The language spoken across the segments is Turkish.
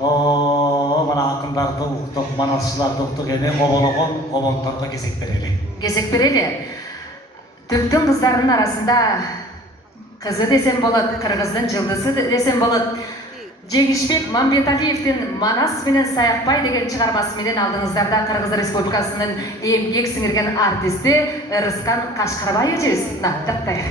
Mana akındardı uqtuq, manasçılardı uqtuq, ene obologon obontorga gezek bereli. Gezek bereli. Türktün kızlarının arasında kızı desem bolat, Kırgızdın жылдызы desem bolat. Жеңишбек Мамбеталиевдин Манас менен Саякбай деген чыгармасы менен алдыңыздарда Кыргыз Республикасынын эмгек сиңирген артисти Ырыскан Кашкарбай эжебиз. Тактайык.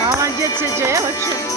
Молодец, Эджея, вообще.